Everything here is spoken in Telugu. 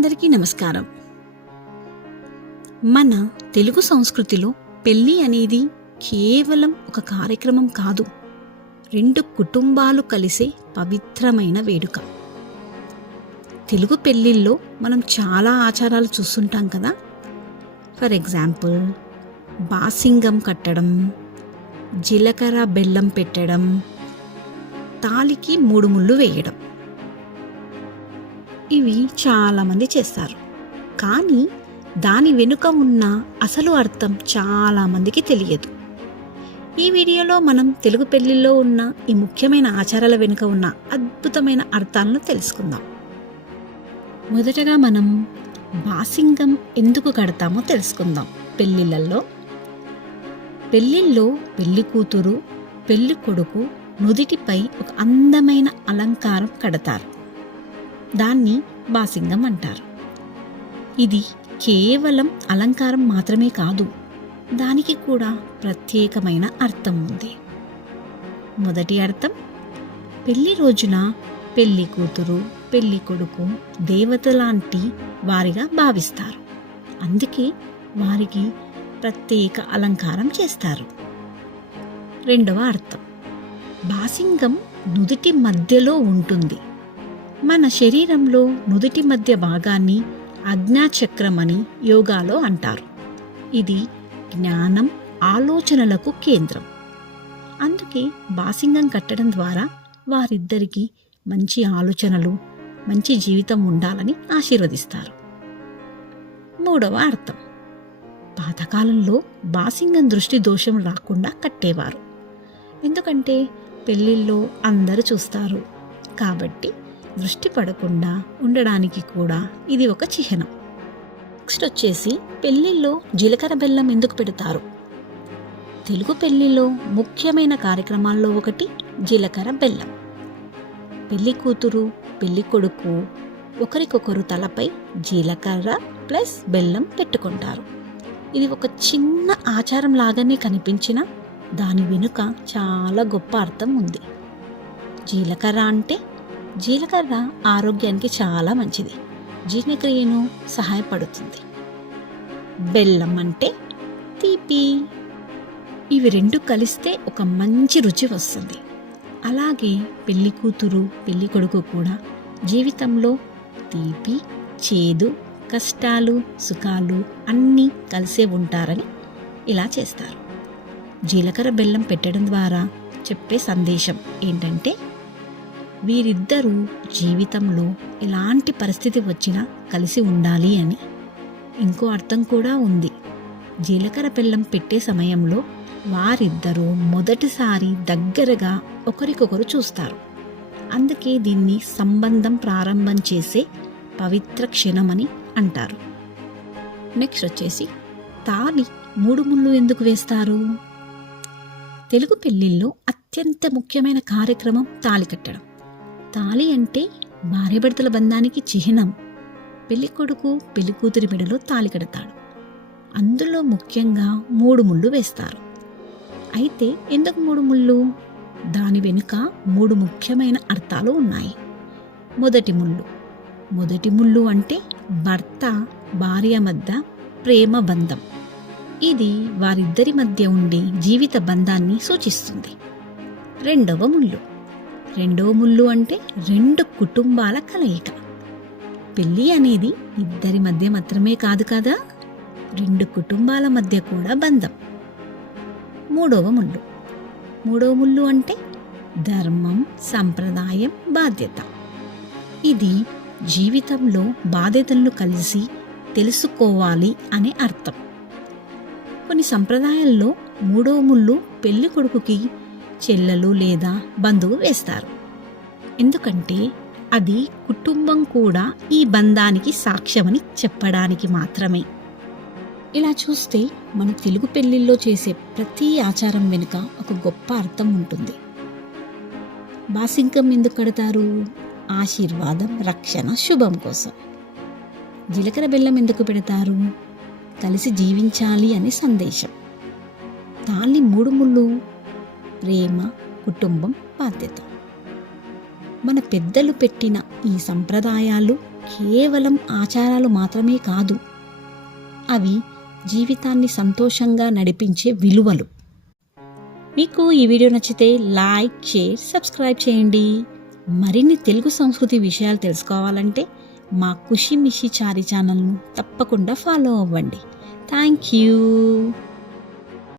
అందరికీ నమస్కారం. మన తెలుగు సంస్కృతిలో పెళ్ళి అనేది కేవలం ఒక కార్యక్రమం కాదు, రెండు కుటుంబాలు కలిసే పవిత్రమైన వేడుక. తెలుగు పెళ్ళిళ్ళలో మనం చాలా ఆచారాలు చూస్తుంటాం కదా. ఫర్ ఎగ్జాంపుల్, బాసింగం కట్టడం, జీలకర్ర బెల్లం పెట్టడం, తాళికి 3 ముళ్ళు వేయడం. ఇవి చాలామంది చేస్తారు, కానీ దాని వెనుక ఉన్న అసలు అర్థం చాలామందికి తెలియదు. ఈ వీడియోలో మనం తెలుగు పెళ్ళిళ్ళలో ఉన్న ఈ ముఖ్యమైన ఆచారాల వెనుక ఉన్న అద్భుతమైన అర్థాలను తెలుసుకుందాం. మొదటగా మనం బాసింగం ఎందుకు కడతామో తెలుసుకుందాం. పెళ్ళిళ్ళలో పెళ్లి కూతురు, పెళ్లి కొడుకు నుదిటిపై ఒక అందమైన అలంకారం కడతారు. దాన్ని బాసింగం అంటారు. ఇది కేవలం అలంకారం మాత్రమే కాదు, దానికి కూడా ప్రత్యేకమైన అర్థం ఉంది. మొదటి అర్థం, పెళ్లి రోజున పెళ్లి కూతురు, పెళ్లి కొడుకు దేవత లాంటి వారిగా భావిస్తారు. అందుకే వారికి ప్రత్యేక అలంకారం చేస్తారు. రెండవ అర్థం, బాసింగం నుదిటి మధ్యలో ఉంటుంది. మన శరీరంలో నుదిటి మధ్య భాగాన్ని ఆజ్ఞాచక్రం అని యోగాలో అంటారు. ఇది జ్ఞానం, ఆలోచనలకు కేంద్రం. అందుకే బాసింగం కట్టడం ద్వారా వారిద్దరికీ మంచి ఆలోచనలు, మంచి జీవితం ఉండాలని ఆశీర్వదిస్తారు. మూడవ అర్థం, పాతకాలంలో బాసింగం దృష్టి దోషం రాకుండా కట్టేవారు. ఎందుకంటే పెళ్ళిళ్ళలో అందరూ చూస్తారు కాబట్టి దృష్టి పడకుండా ఉండడానికి కూడా ఇది ఒక చిహ్నం. నెక్స్ట్ వచ్చేసి, పెళ్ళిళ్ళలో జీలకర్ర బెల్లం ఎందుకు పెడతారు? తెలుగు పెళ్ళిలో ముఖ్యమైన కార్యక్రమాల్లో ఒకటి జీలకర్ర బెల్లం. పెళ్లి కూతురు, పెళ్లి కొడుకు ఒకరికొకరు తలపై జీలకర్ర ప్లస్ బెల్లం పెట్టుకుంటారు. ఇది ఒక చిన్న ఆచారం లాగానే కనిపించినా దాని వెనుక చాలా గొప్ప అర్థం ఉంది. జీలకర్ర అంటే జీలకర్ర ఆరోగ్యానికి చాలా మంచిది, జీర్ణక్రియను సహాయపడుతుంది. బెల్లం అంటే తీపి. ఇవి రెండు కలిస్తే ఒక మంచి రుచి వస్తుంది. అలాగే పెళ్లి కూతురు, పెళ్లి కొడుకు కూడా జీవితంలో తీపి, చేదు, కష్టాలు, సుఖాలు అన్నీ కలిసే ఉంటారని ఇలా చేస్తారు. జీలకర్ర బెల్లం పెట్టడం ద్వారా చెప్పే సందేశం ఏంటంటే, వీరిద్దరూ జీవితంలో ఎలాంటి పరిస్థితి వచ్చినా కలిసి ఉండాలి అని. ఇంకో అర్థం కూడా ఉంది. జీలకర్ర బెల్లం పెట్టే సమయంలో వారిద్దరూ మొదటిసారి దగ్గరగా ఒకరికొకరు చూస్తారు. అందుకే దీన్ని సంబంధం ప్రారంభం చేసే పవిత్ర క్షణమని అంటారు. నెక్స్ట్ వచ్చేసి, తాళి 3 ముళ్ళు ఎందుకు వేస్తారు? తెలుగు పెళ్ళిళ్ళలో అత్యంత ముఖ్యమైన కార్యక్రమం తాళి కట్టడం. తాళి అంటే భార్యాభర్తల బంధానికి చిహ్నం. పెళ్లి కొడుకు పెళ్లి కూతురి మెడలో తాళి కడతాడు. అందులో ముఖ్యంగా 3 ముళ్ళు వేస్తారు. అయితే ఎందుకు 3 ముళ్ళు? దాని వెనుక 3 ముఖ్యమైన అర్థాలు ఉన్నాయి. మొదటి ముళ్ళు అంటే భర్త భార్య మధ్య ప్రేమ బంధం. ఇది వారిద్దరి మధ్య ఉండే జీవిత బంధాన్ని సూచిస్తుంది. రెండవ ముళ్ళు అంటే 2 కుటుంబాల కలయిక. పెళ్ళి అనేది ఇద్దరి మధ్య మాత్రమే కాదు కదా, 2 కుటుంబాల మధ్య కూడా బంధం. మూడవ ముళ్ళు అంటే ధర్మం, సంప్రదాయం, బాధ్యత. ఇది జీవితంలో బాధ్యతలను కలిసి తెలుసుకోవాలి అనే అర్థం. కొన్ని సంప్రదాయాల్లో 3వ ముళ్ళు పెళ్లి కొడుకుకి చెల్లెలు లేదా బంధువు వేస్తారు. ఎందుకంటే అది కుటుంబం కూడా ఈ బంధానికి సాక్ష్యమని చెప్పడానికి మాత్రమే. ఇలా చూస్తే మన తెలుగు పెళ్ళిళ్ళలో చేసే ప్రతి ఆచారం వెనుక ఒక గొప్ప అర్థం ఉంటుంది. బాసింగం ఎందుకు కడతారు? ఆశీర్వాదం, రక్షణ, శుభం కోసం. జీలకర్ర బెల్లం ఎందుకు పెడతారు? కలిసి జీవించాలి అనే సందేశం. తాళి 3 ముళ్ళు ప్రేమ, కుటుంబం, బాధ్యత. మన పెద్దలు పెట్టిన ఈ సంప్రదాయాలు కేవలం ఆచారాలు మాత్రమే కాదు, అవి జీవితాన్ని సంతోషంగా నడిపించే విలువలు. మీకు ఈ వీడియో నచ్చితే లైక్, షేర్, సబ్స్క్రైబ్ చేయండి. మరిన్ని తెలుగు సంస్కృతి విషయాలు తెలుసుకోవాలంటే మా ఖుషి మిషి చారి ఛానల్ను తప్పకుండా ఫాలో అవ్వండి. Thank you.